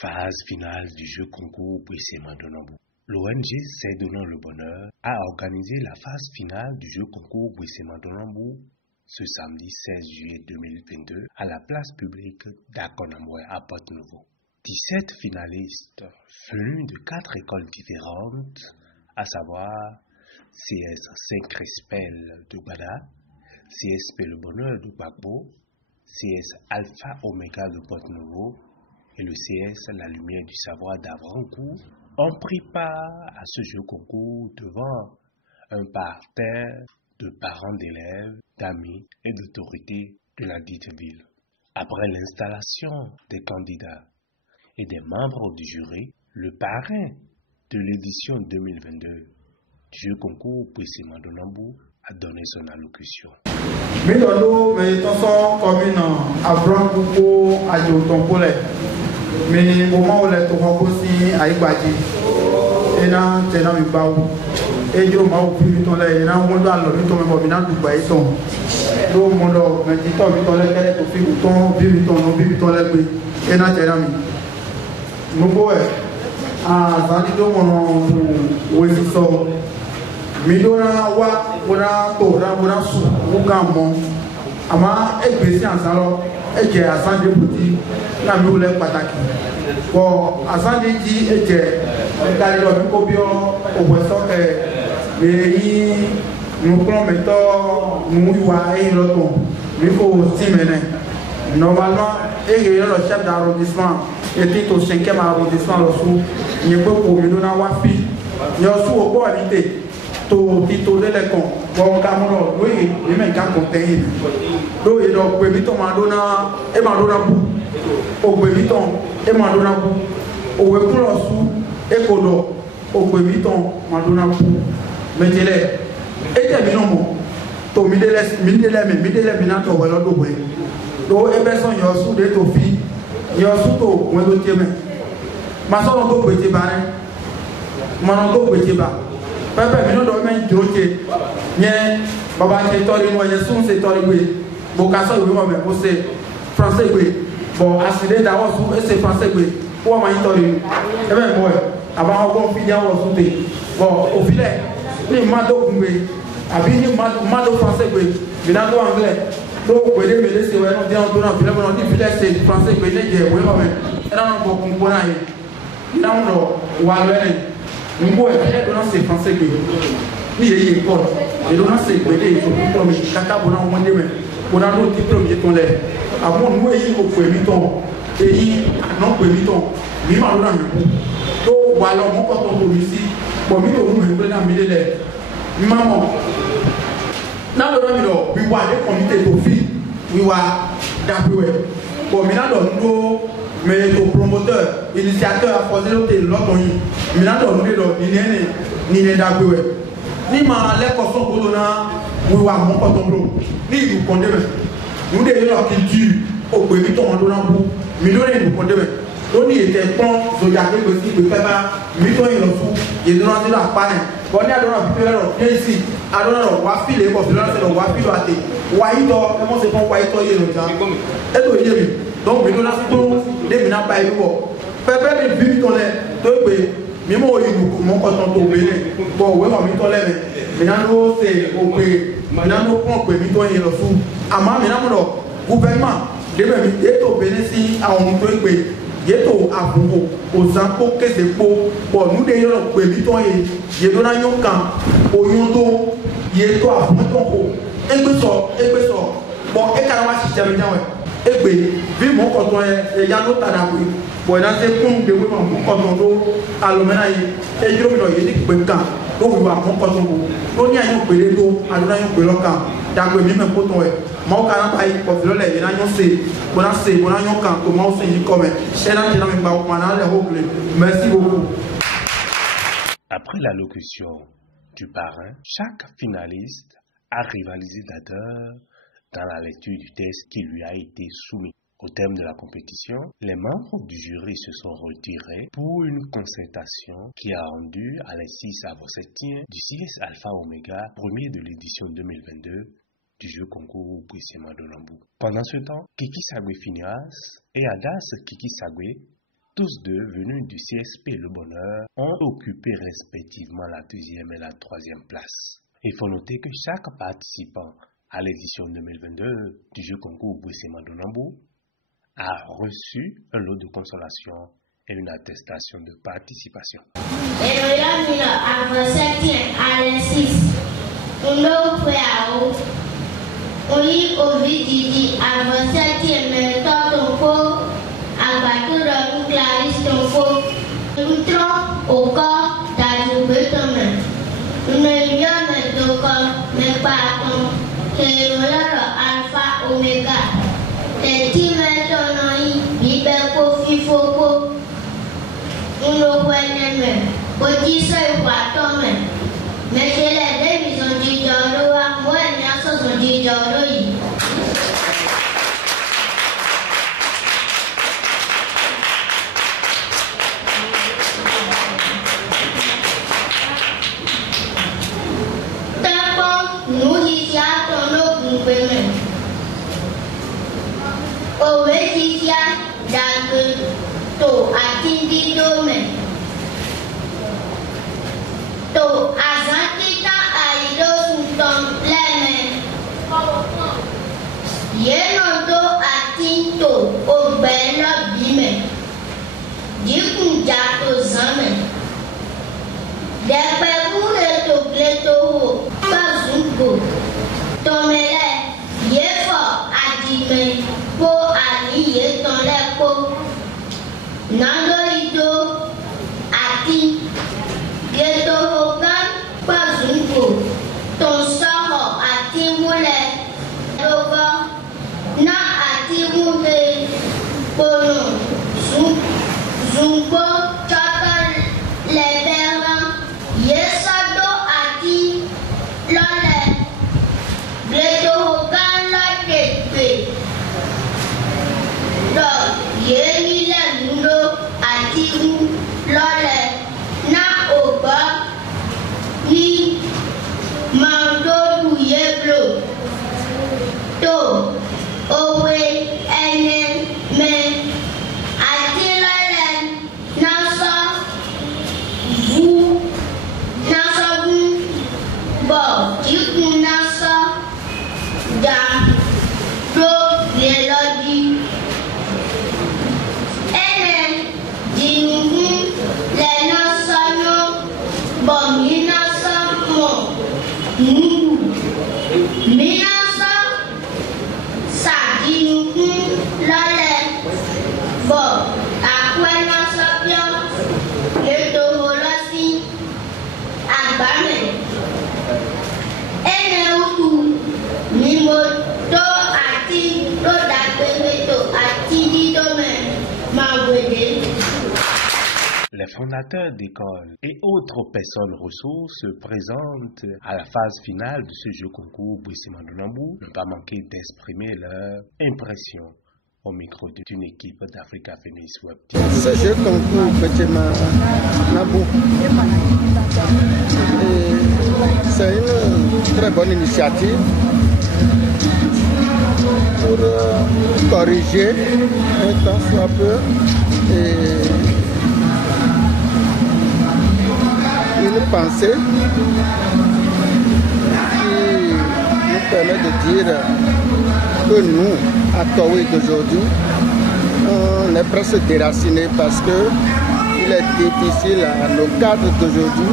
Phase finale du jeu concours Bouissema Donambou. L'ONG C'est Donnant le Bonheur a organisé la phase finale du jeu concours Bouissema Donambou ce samedi 16 juillet 2022 à la place publique d'Akonamoué à Porte-Nouveau. 17 finalistes venus de 4 écoles différentes, à savoir CS Saint-Crespel de Bada, CSP Le Bonheur de Gbagbo, CS Alpha Omega de Porte-Nouveau et le CS La Lumière du Savoir d'Avrancourt ont pris part à ce jeu concours devant un parterre de parents d'élèves, d'amis et d'autorités de la dite ville. Après l'installation des candidats et des membres du jury, le parrain de l'édition 2022 du jeu concours Bouissema Donambou a donné son allocution. Midolo me tonso commune Avrancourt a Jotompole. Mais moment où les tombes aussi à Ibadi, et là, c'est dans le baou. Et je m'en prie, ton lait, et là, on doit le retourner au final du baïson. Donc, mon dos, mais dis-toi, ton lait, qu'elle est au fil du temps, vive ton lait, et là, c'est là. Nous pouvons, ah, ça dit donc, on est ici, Midona, Wana, Tora, Wana, Sou, Ougamon, Ama, et Bessie en salon. Eje asande puti na mi ule pataki ko asande ji eje dali lo mi ko bi o so me yi nu plan meto nu wa e lo ton mi ko si mene normalement le chef d'arrondissement était au 5e arrondissement lo sou ni ko mi na wa fi yo su o bo habité to titolé les cons bon cameroun oui il me kan contain do e do pe mi to madonna e madonna bu o pe mi ton e madonna bu o we kulo su e kodo o pe mi ton madonna bu metele e te mi no mo to mi dele mi na to we lo do we do e be son yo su de to fi yo su to we do teme ma so no to pe te bare ma no to pe te ba pepe mi no do me joke nye baba che tori mo ye sun se tori gbe bo ka so iwe mo me bo se français gbe bo aside da wo su e se français gbe wo ma tori e be mo e aba o fi ja wo su te bo o fi le ni ma do gbe abi ni ma do français gbe mi na do anglais do gbe de me le se we no de on do na fi le mo no di fi le se français gbe ne je we mo me era no bo kun bona ye na ndo wa le ni mbo e do na se français gbe ni ye école et donc c'est belé il faut pour me kaka bona mo ndeme bona no diplôme je ton lait avant nous yi ko pe mi ton et yi non pe mi ton mi ma lo na mi to wa lo mo ko to mi si bo mi to mu me na mi le maman na lo mi lo we wa the committee to fi we wa da we bo mi na do ndo mais to promoteur initiateur a posé l'autre yi mi na do ndo ni ne da we ni ma le ko so ko na we wa mo ko to bro ni ilu konde me nu de yo culture o pe mi to mo na bu mi do ni ilu konde me do ni ete pon so ya ke ko si pe ba mi to yin lo fu ye do na ti la pa ne bo ni adona fi le ro ye si adona ro wa fi le ko fi la se ro wa fi lo ate wa yi do e mo se pon wa yi to ye lo ja e to ye mi donc mi do na to de mi na pa yi ko pepe mi bi to le to pe mi mo ilu mo ko ton to bele bo we mo mi to le mi na no se o pe mi na no pon pe mi to yin lo su ama mi na mo do gouvernement de be mi e to bele si awon to pe ye to abugo o san po kese po bo nu de yo pe mi to yin ye do na yon kan o yon to ye to abugo to ko egbe so bo e kara wa si jere nyawe egbe bi mo ko to e ya no tada pe bo na se kun de we mo ko to do alomena yi e jiro mi no ye ni pe kan do we wa mo ko to do ni ayo pe le do aduna yo pe lo kan da gbe mi me ko to e mo kara pa yi ko fi lo le ye na yo se bo na yo kan ko mo se yi ko me e na ti na mi gba o ma na le ho gle merci beaucoup. Après l'allocution du parrain, chaque finaliste a rivalisé d'ardeur dans la lecture du texte qui lui a été soumis. Au terme de la compétition, les membres du jury se sont retirés pour une concertation qui a rendu Alexis Avossetien du CS Alpha Omega, premier de l'édition 2022 du jeu concours Bouissema Donambou. Pendant ce temps, Kiki Sagwe Phineas et Adas Kiki Sagwe Tous deux venus du CSP Le Bonheur ont occupé respectivement la 2e et la 3e place. Il faut noter que chaque participant à l'édition 2022 du jeu concours Bouissema Donambou a reçu un lot de consolation et une attestation de participation. Les fondateurs d'écoles et autres personnes ressources se présentent à la phase finale de ce jeu concours Bouissema Donambou n'ont pas manqué d'exprimer leur impression au micro d'une équipe d'Africa Feminist Web. Ce jeu concours Bouissema Donambou, c'est une très bonne initiative pour corriger un tant soit peu une pensée qui nous permet de dire que nous, à Towi d'aujourd'hui, on est presque déracinés parce que il est difficile à nos cadres d'aujourd'hui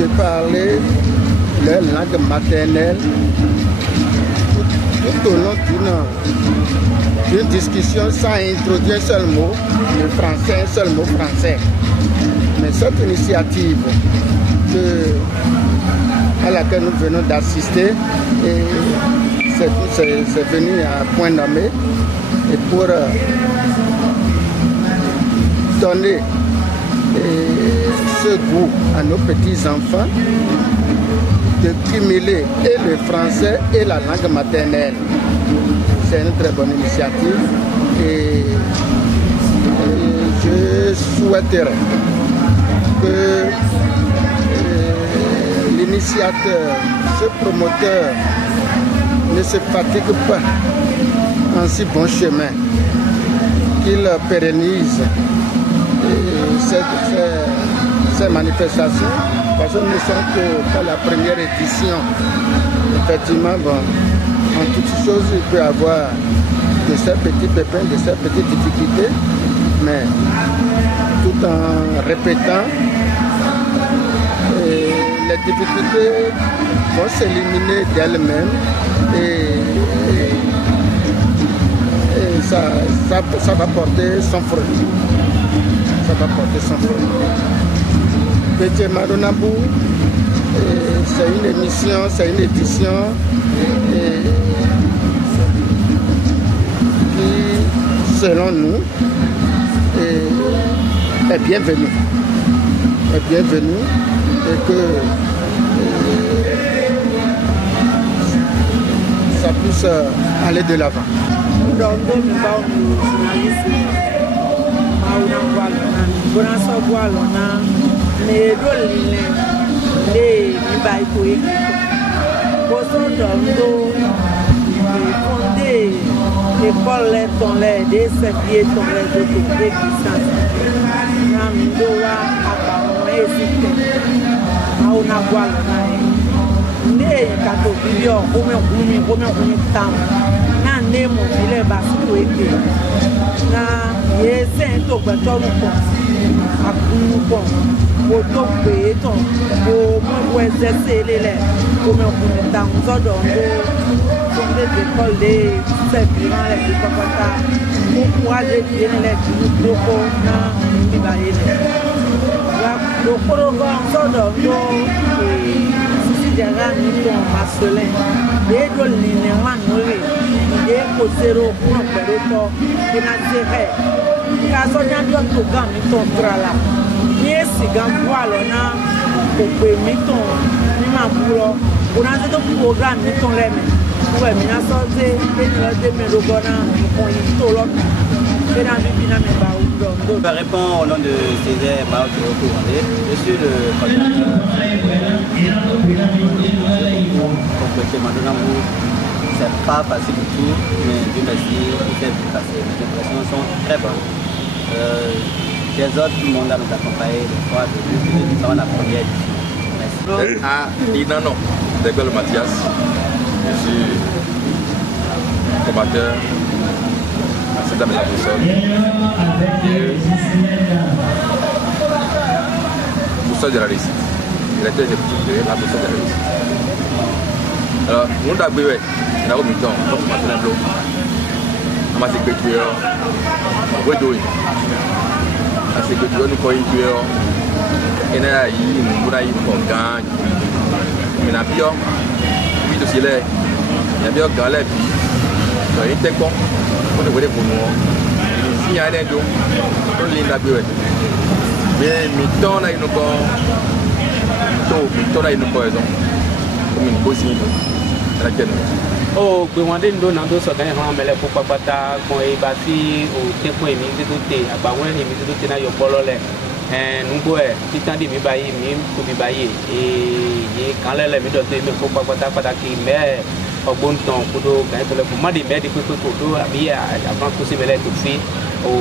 de parler leur langue maternelle tout au long d'une discussion sans introduire un seul mot, le français, un seul mot français. Mais cette initiative à laquelle nous venons d'assister, c'est venu à point nommé et pour donner ce goût à nos petits-enfants de cumuler et le français et la langue maternelle. C'est une très bonne initiative et je souhaiterais que l'initiateur, ce promoteur, ne se fatigue pas en si bon chemin qu'il pérennise ces manifestations, parce que nous ne sommes que la première édition. Effectivement, bon, en toutes choses, il peut y avoir de ces petits pépins, de ces petites difficultés, mais tout en répétant, les difficultés vont s'éliminer d'elles-mêmes et ça va porter son fruit. Ça va porter son fruit. Petit Madonabou, c'est une émission, c'est une édition qui, selon nous, est bienvenue. Est bienvenue et que ça puisse aller de l'avant. École ton lait, des serviettes ton lait de tout puissance. Namdoa apparemment hésité. Mauna voile né kato video omen tam. Na ne mo vile basu eke. Na yese to gbato mu ko. Akunu ko. Mo to pe ton. Mo mo exercer lele. Omen tam zodo ndo. Des écoles de servir les papata pour pouvoir les locaux dans l'Ibaïne. Le programme sort si des rangs masculins, des dollars des causeros pour un péloton qui n'a pas car son avion tout gamme ton trala. Ni si gamme voilà na pour permettre ni ma boulot pour un programme ni ton lème. Je réponds au nom de Césaire Baoto. Je suis le coordinateur c'est pas facile du tout, mais Dieu merci, il fait passer. Les impressions sont très bonnes. J'exhorte tout le monde à nous accompagner les fois de la première édition. Merci. Ah, non, d'école Mathias. Je suis combatteur à cette dame de la boussole. Boussole de la réussite. Il était exécutif de la boussole de la réussite. Alors, nous avons dit, nous avons mis dans le matin de l'eau. Nous avons sécurité. Nous avons dit, la sécurité, nous avons dit, et nous avons dit, mais nous avons dit, de cela, il y a bien un galère, il y a un téléphone, on devrait pour nous. Il y a un dos, on l'est là. Mais mi-temps, là, il nous mi-temps, là, il nous raison. Comme une cosine, à laquelle oh, demandez nous dans d'autres organisations, mais pour pas qu'on ait bâti au tempo et mis de doté, à Baouin et mis de doté dans le pololé. Nous pouvons, si tant de mi bailler, mi pour mi bailler, et quand les mi doté, mais pour pas qui met au bon temps pour gagner le pour moi des mères des pour habiller avant que c'est mêlé tout fait au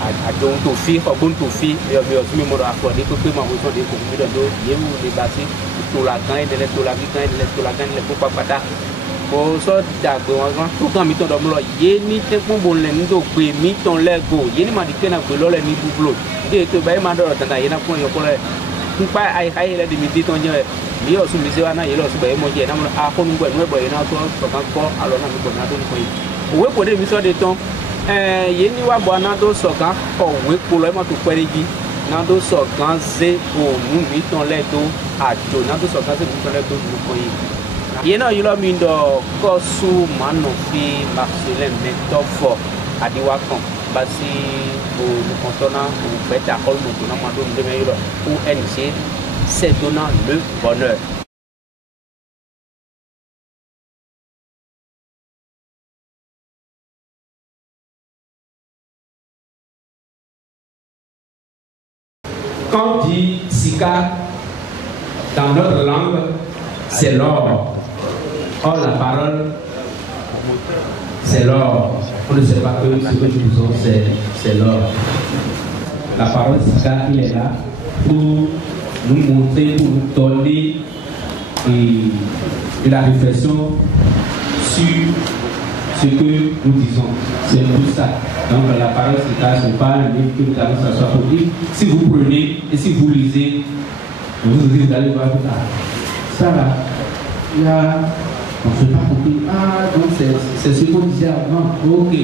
à donc tout fait au bon tout fait et aussi me moro accordé que moi vous des pour mi doté y vous les bâti tout la gagne de tout la vie gagne de tout la gagne pour pas pour ça d'accord tout quand mi ton dans le yeni te pour bon le ndo pe mi ton lego yeni ma di na ko lo le ni bublo de to ba ma do tanda yena ko yo ko le pa ai le de mi di ton ye mi o su mi se wana ye lo su ba mo je na mo a ko ngwe no bo ye na to kan ko alo na mi ko na do ko yi we ko de mi so de ton yeni wa bo na do so kan ko we ko lo ma to pere ji na do so kan se o nu mi ton le do a jo na do so kan se mi ton le do ko yi yena yilo mindo kosu manofi Marcelin Mentofo adiwakon basi o kontona o beta olmo na mando ndeme yilo ONG c'est donnant le bonheur. Quand on dit Sika dans notre langue, c'est l'or. Or, la parole, c'est l'or. on ne sait pas que ce que nous faisons, c'est l'or. La parole Sika, il est là pour nous montrer, pour nous donner de la réflexion sur ce que nous disons. C'est tout ça. Donc la parole Sika, ce n'est pas un livre que nous allons s'asseoir pour dire. Si vous prenez et si vous lisez, vous allez voir tout ça. Ça là, il y a... On ne fait pas compris. Ah, donc c'est ce qu'on disait avant. Ok.